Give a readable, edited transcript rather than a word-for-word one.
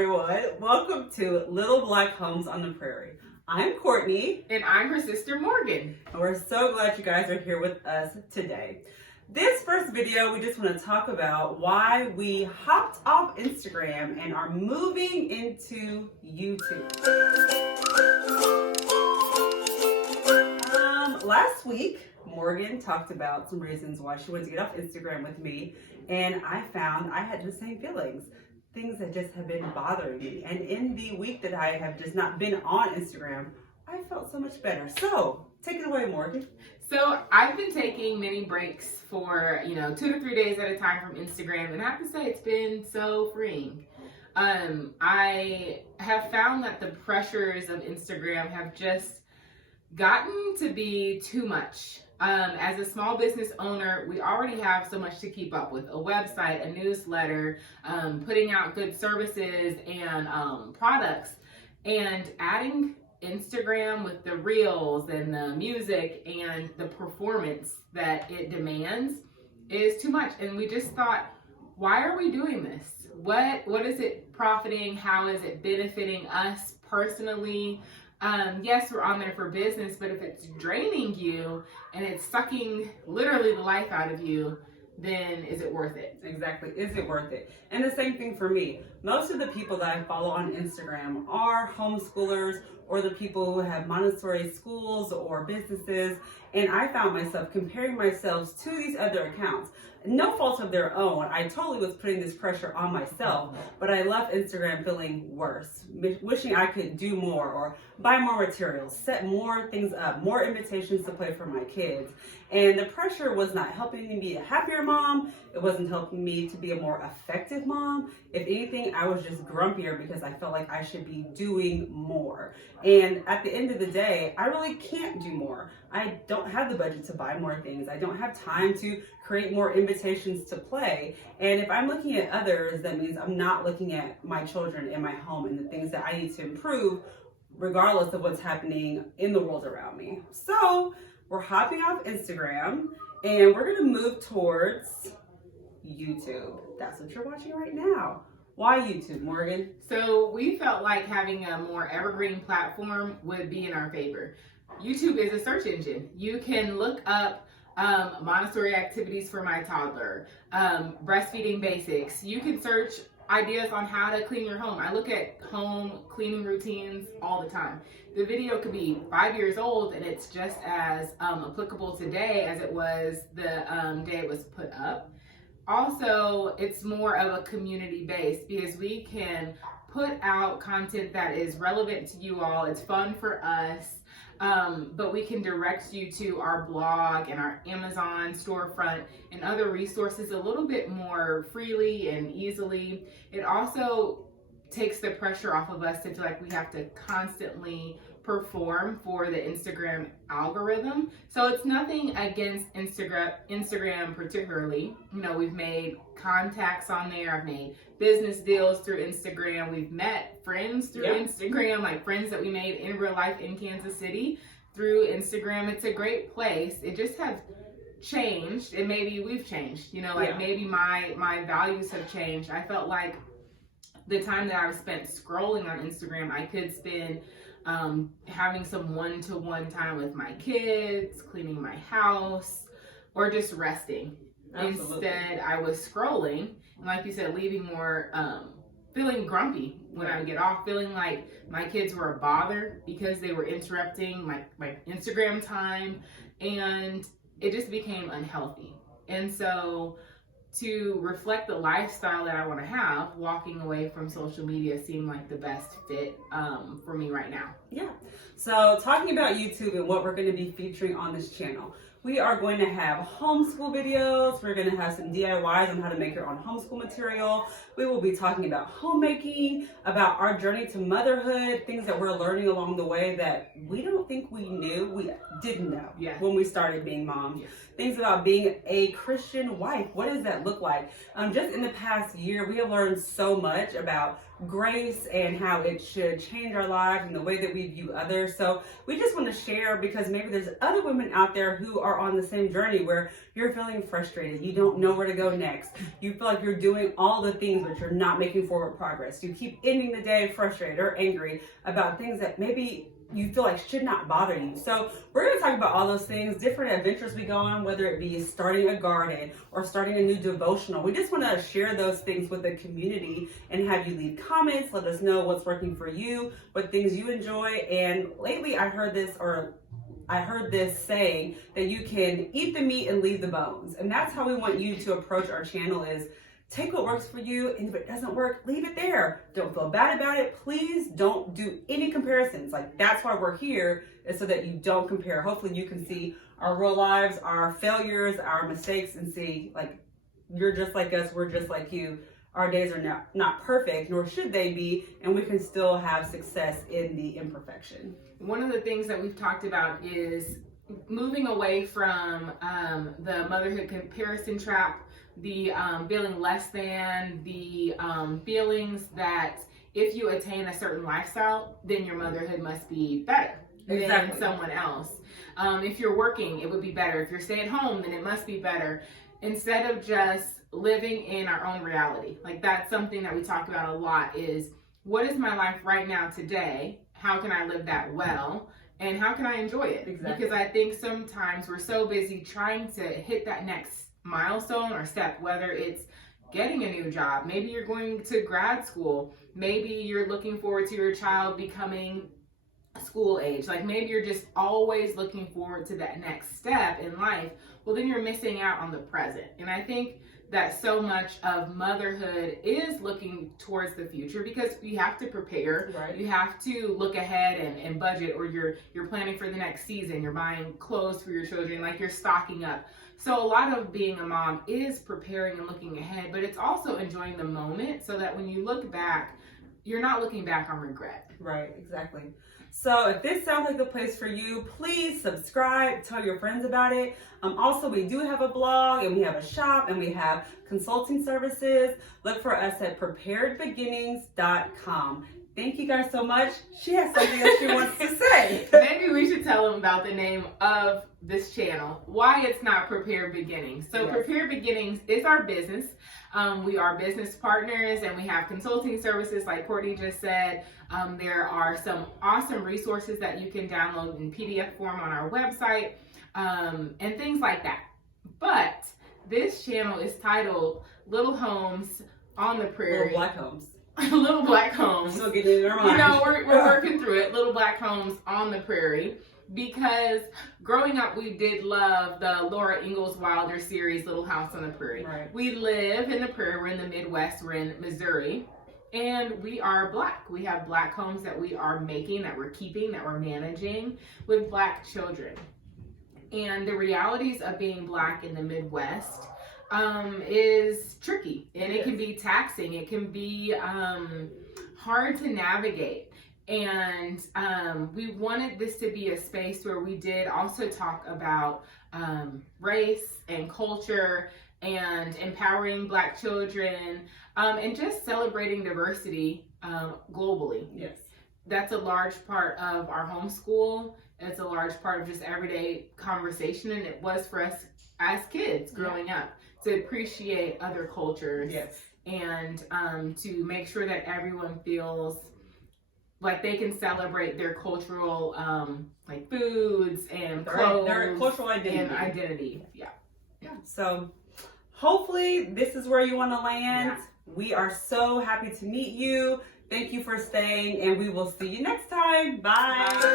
everyone. Welcome to Little Black Homes on the Prairie. I'm Courtney. And I'm her sister Morgan. And we're so glad you guys are here with us today. This first video, we just want to talk about why we hopped off Instagram and are moving into YouTube. Last week, Morgan talked about some reasons why she wanted to get off Instagram with me, and I found I had the same feelings. Things that just have been bothering me. And in the week that I have just not been on Instagram, I felt so much better. So, take it away, Morgan. So, I've been taking mini breaks for, 2 to 3 days at a time from Instagram, and I have to say it's been so freeing. I have found that the pressures of Instagram have just gotten to be too much. As a small business owner, we already have so much to keep up with. A website, a newsletter, putting out good services and products, and adding Instagram with the reels and the music and the performance that it demands is too much. And we just thought, why are we doing this? What is it profiting? How is it benefiting us personally? Yes, we're on there for business, but if it's draining you and it's sucking literally the life out of you, then is it worth it? Exactly. Is it worth it? And the same thing for me. Most of the people that I follow on Instagram are homeschoolers or the people who have Montessori schools or businesses. And I found myself comparing myself to these other accounts. No fault of their own. I totally was putting this pressure on myself, but I left Instagram feeling worse, wishing I could do more or buy more materials, set more things up, more invitations to play for my kids. And the pressure was not helping me be a happier mom. It wasn't helping me to be a more effective mom. If anything, I was just grumpier because I felt like I should be doing more. And at the end of the day, I really can't do more. I don't have the budget to buy more things. I don't have time to create more invitations to play. And if I'm looking at others, that means I'm not looking at my children and my home and the things that I need to improve, regardless of what's happening in the world around me. So we're hopping off Instagram and we're gonna move towards YouTube. That's what you're watching right now. Why YouTube, Morgan? So we felt like having a more evergreen platform would be in our favor. YouTube is a search engine. You can look up Montessori activities for my toddler, breastfeeding basics. You can search ideas on how to clean your home. I look at home cleaning routines all the time. The video could be 5 years old and it's just as applicable today as it was the day it was put up. Also, it's more of a community base because we can put out content that is relevant to you all. It's fun for us. But we can direct you to our blog and our Amazon storefront and other resources a little bit more freely and easily. It also takes the pressure off of us to feel like we have to constantly perform for the Instagram algorithm. So it's nothing against Instagram particularly. We've made contacts on there. I've made business deals through Instagram. We've met friends through Instagram, like friends that we made in real life in Kansas City through Instagram. It's a great place. It just has changed, and maybe we've changed. Maybe my values have changed. I felt like the time that I've spent scrolling on Instagram, I could spend having some one-to-one time with my kids, cleaning my house, or just resting. Absolutely. Instead, I was scrolling, and like you said, leaving more, feeling grumpy when I would get off, feeling like my kids were a bother because they were interrupting my Instagram time, and it just became unhealthy. And so to reflect the lifestyle that I want to have, walking away from social media seemed like the best fit for me right now. Yeah. So talking about YouTube and what we're going to be featuring on this channel. We are going to have homeschool videos. We're going to have some DIYs on how to make your own homeschool material. We will be talking about homemaking, about our journey to motherhood, things that we're learning along the way that we don't think we knew, we didn't know when we started being moms. Yes. Things about being a Christian wife. What does that look like? Just in the past year, we have learned so much about grace and how it should change our lives and the way that we view others. So we just want to share because maybe there's other women out there who are are on the same journey where you're feeling frustrated, you don't know where to go next, you feel like you're doing all the things but you're not making forward progress, you keep ending the day frustrated or angry about things that maybe you feel like should not bother you. So we're going to talk about all those things, different adventures we go on, whether it be starting a garden or starting a new devotional. We just want to share those things with the community and have you leave comments, let us know what's working for you, what things you enjoy. And lately I heard this saying that you can eat the meat and leave the bones. And that's how we want you to approach our channel, is take what works for you, and if it doesn't work, leave it there. Don't feel bad about it. Please don't do any comparisons. Like, that's why we're here, is so that you don't compare. Hopefully you can see our real lives, our failures, our mistakes, and see, like, you're just like us, we're just like you. Our days are not perfect, nor should they be, and we can still have success in the imperfection. One of the things that we've talked about is moving away from the motherhood comparison trap, the feeling less than, the feelings that if you attain a certain lifestyle, then your motherhood must be better than someone else. If you're working, it would be better. If you're staying home, then it must be better. Instead of just living in our own reality. Like, that's something that we talk about a lot, is what is my life right now today? How can I live that well? And how can I enjoy it? Exactly. Because I think sometimes we're so busy trying to hit that next milestone or step, whether it's getting a new job, maybe you're going to grad school, maybe you're looking forward to your child becoming school age, like maybe you're just always looking forward to that next step in life. Well, then you're missing out on the present. And I think that so much of motherhood is looking towards the future, because you have to prepare. Right. You have to look ahead and budget, or you're planning for the next season, you're buying clothes for your children, like you're stocking up. So a lot of being a mom is preparing and looking ahead, but it's also enjoying the moment, so that when you look back, you're not looking back on regret. Right, exactly. So if this sounds like the place for you, please subscribe, tell your friends about it. Also, we do have a blog, and we have a shop, and we have consulting services. Look for us at preparedbeginnings.com. Thank you guys so much. She has something that she wants to say. Maybe we should tell them about the name of this channel, why it's not Prepared Beginnings. So yes. Prepared Beginnings is our business. We are business partners, and we have consulting services like Courtney just said. There are some awesome resources that you can download in PDF form on our website, and things like that. But this channel is titled Little Homes on the Prairie. Little Black Homes. Little Black Homes. Still getting in their mind. You know, we're working through it. Little Black Homes on the Prairie. Because growing up, we did love the Laura Ingalls Wilder series, Little House on the Prairie. Right. We live in the prairie. We're in the Midwest. We're in Missouri. And we are Black. We have Black homes that we are making, that we're keeping, that we're managing with Black children. And the realities of being Black in the Midwest is tricky, and it can be taxing. It can be hard to navigate. And we wanted this to be a space where we did also talk about race and culture and empowering Black children, and just celebrating diversity globally. Yes. That's a large part of our homeschool. It's a large part of just everyday conversation, and it was for us as kids growing up, to appreciate other cultures. Yes. And to make sure that everyone feels like they can celebrate their cultural like foods and clothes, their cultural identity. And identity. Yeah. So hopefully this is where you want to land. Yeah. We are so happy to meet you. Thank you for staying, and we will see you next time. Bye.